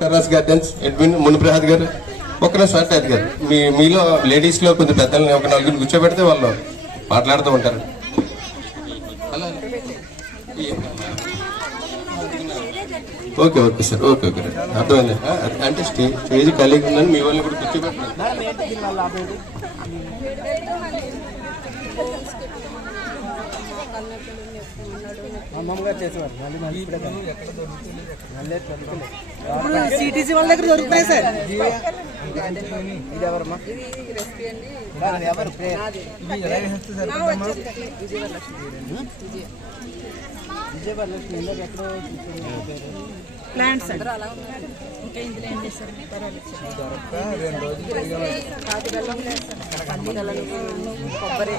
Terrace gardens Edwin Muniprasad గారు ఒక్కరే start అయ్యారు గారు. మీలో లేడీస్ లో కొంచెం పెద్దల్ని ఒక నలుగురు కూర్చోబెడితే వాళ్ళు మాట్లాడుతూ ఉంటారు. Okay okay sir, okay okay అర్థమైంది. అంటే స్టేజ్ ఖాళీగా ఉందని మీ వాళ్ళని కూడా కూర్చోబెట్టారు. సిటీసీ వాళ్ళ దగ్గర దొరుకుతాయి సార్. ప్లాంట్స్ ఇంకా ఇందులో ఏం చేస్తారు? కొబ్బరి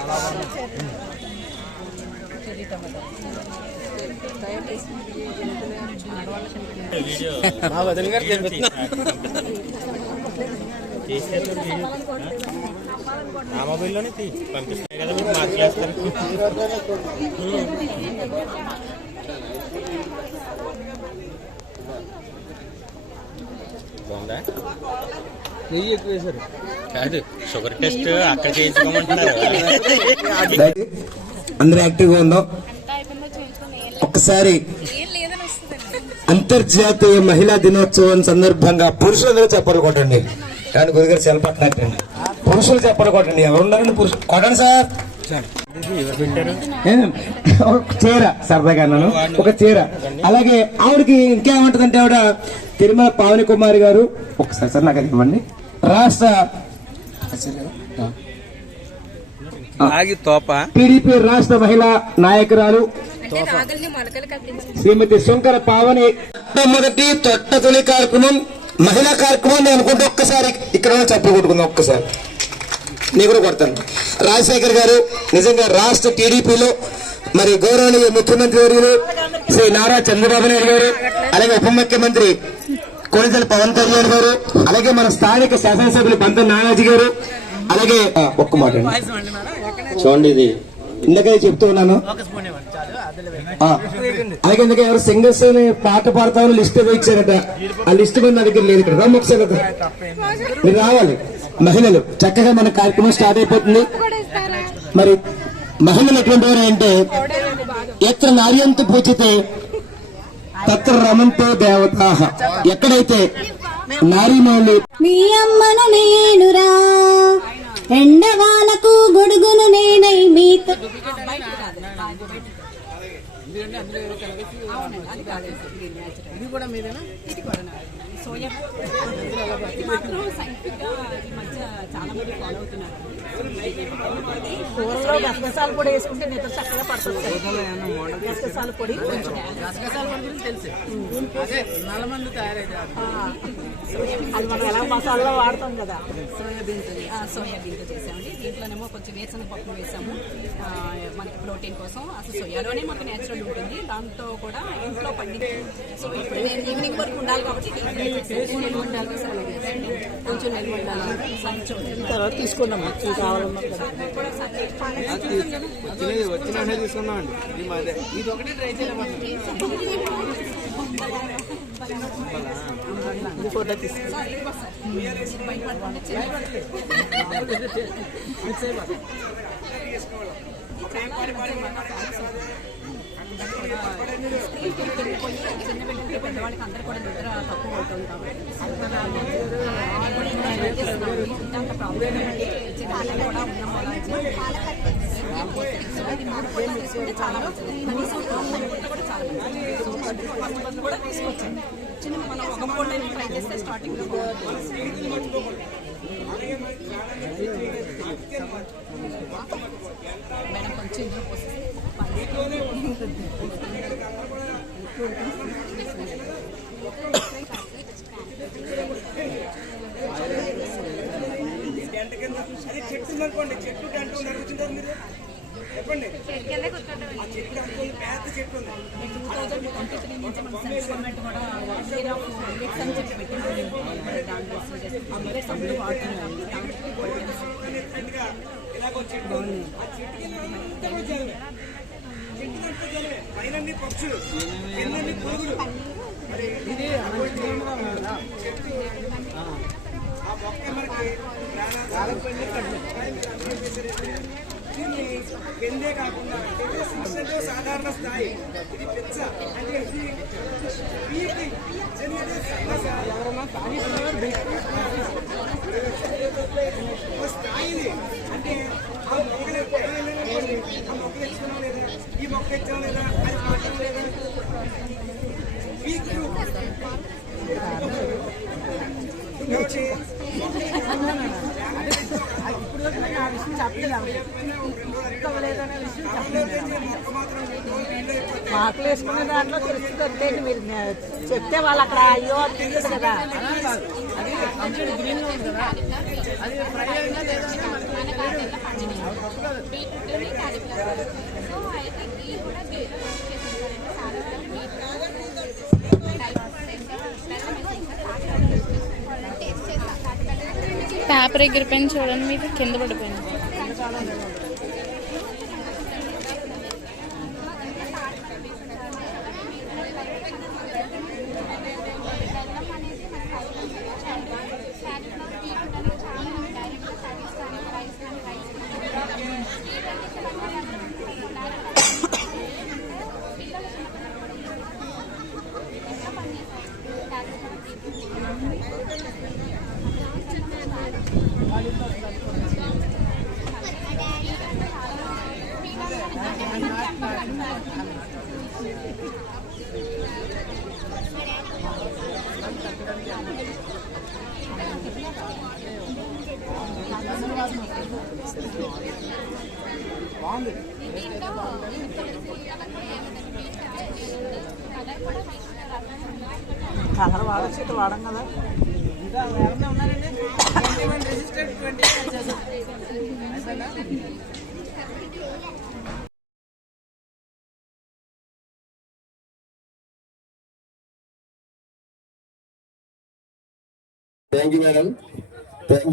ఆ మొబైల్లోనే పంపిస్తాయి కదా, మీకు మార్చేస్తారు. బాగుందా? నెయ్యి ఎక్కువ వేశారు కాదు, షుగర్ టెస్ట్ అక్కడ చేయించుకోమంటున్నారు. అందరూ యాక్టివ్గా ఉందాం. ఒక్కసారి అంతర్జాతీయ మహిళా దినోత్సవం సందర్భంగా పురుషులందరూ చెప్పలు కొట్టండి. కానీ గురుగారు సెలపట్టినట్టండి. పురుషులు చెప్పలు కొట్టండి. ఎవరున్నారండి పురుషులు? కొట్టండి సార్. ఒక చీర సరదాగా అన్నాను, ఒక చీర. అలాగే ఆవిడకి ఇంకేమంటదంటే ఆవిడ తిరుమల పావని కుమారి గారు. ఒకసారి సార్ నాకు అది ఇవ్వండి. రాష్ట్ర టీడీపీ రాష్ట్ర మహిళా నాయకురాలు శ్రీమతి శంకర పావని. మొట్టమొదటి తొలి కార్యక్రమం మహిళా కార్యక్రమం అనుకుంటే ఒక్కసారి ఇక్కడ చెప్పలు కొట్టుకుందాం. ఒక్కసారి నేను కూడా కొడతాను. రాజశేఖర్ గారు నిజంగా రాష్ట్ర టీడీపీలో మరి గౌరవనీయ ముఖ్యమంత్రి వర్యులు శ్రీ నారా చంద్రబాబు నాయుడు గారు, అలాగే ఉప ముఖ్యమంత్రి కొణిదెల పవన్ కళ్యాణ్ గారు, అలాగే మన స్థానిక శాసనసభ్యులు పంతం నానాజీ గారు, అలాగే ఒక్క మాట చూడండి, ఇది ఇందాక చెప్తూ ఉన్నాను. అలాగే ఇందుకే ఎవరు సింగర్స్ పాట పాడతామని లిస్ట్ ఇచ్చారట. ఆ లిస్ట్ మీద నా దగ్గర లేదు. ఇక్కడ రమ్మ ఒకసారి మీరు రావాలి. మహిళలు చక్కగా మన కార్యక్రమం స్టార్ట్ అయిపోతుంది. మరి మహిళలు ఎటువంటి వారు అంటే ఎత్ర నార్యంతో పూజితే తత్ర రమంతో దేవతా. ఎక్కడైతే నారీమణులు మీ అమ్మను నేనురా, ఎండవాలకు గొడుగును నేనై మీతో. ఇది కూడా మీదేనా? ఇది కూడా సోయా చాలా మంది ఫాలో అవుతున్నారు. కూరలో గసగసాల పొడి వేసుకుంటే నిద్ర చక్కగా పడుతుంది. గసగసాల పొడి తెలుసు, నల్లమంది తయారైతే అది మనం ఎలా మసాలా వాడతాం కదా. సోయాబీన్తో చేసామండి. దీంట్లోనేమో కొంచెం వేరుశనగ పప్పు వేసాము మనకి ప్రోటీన్ కోసం. అసలు సోయాలోనే మనకు నేచురల్ ఉంటుంది. దాంతో కూడా ఇంట్లో పండి. సో ఇప్పుడు నేను ఈవినింగ్ వరకు ఉండాలి కాబట్టి కొంచెం నెల్లు ఉండాలి. తర్వాత తీసుకున్నాము వచ్చిన తీసుకున్నామండి. ఇది ఒకటి ట్రై చేయలేమండి. ఫోటో తీసుకున్నాం. చిన్న బిడ్డలకి పెద్దవాళ్ళకి అందరూ కూడా నిద్ర తక్కువ అవుతుంది కాబట్టి అంత ప్రాబ్లం ఏంటంటే చిన్న కూడా ఉన్నాం. తీసుకుంటే చాలా మంచిది. కనీసం కూడా చాలా మంచిది. కూడా తీసుకొచ్చాను. చిన్న మనం ఒక పూట ట్రై చేస్తే స్టార్టింగ్ లో మేడం కొంచెం ఇంట్లో పోస్తే చెట్టు చెప్పండి. 2023 నుంచి మన సెంట్రల్ గవర్నమెంట్ కూడా అని చెప్పి పెట్టింది. దాంట్లో సబ్బులు వాడుతున్నాం. పైన పక్షులు, కింద పురుగులు, సాధారణ స్థాయి ఇది పెద్ద అంటే ఇది స్థాయిని అంటే ఆ మొక్కలు ఆ మొక్కలు ఎచ్చడం లేదా ఈ మొక్క ఎచ్చడం లేదా అది పాటం లేదా మాటలు వేసుకునే దాంట్లో తెలుస్తుంది. మీరు చెప్తే వాళ్ళు అక్కడ అయ్యో అని తెలియదు కదా. పేపర్ ఎగిరిపోయింది చూడండి, మీకు కింద పడిపోయింది. కలర్ వాడచ్చు, వాడం కదా. Thank you madam, thank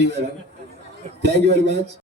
you madam, thank you very much.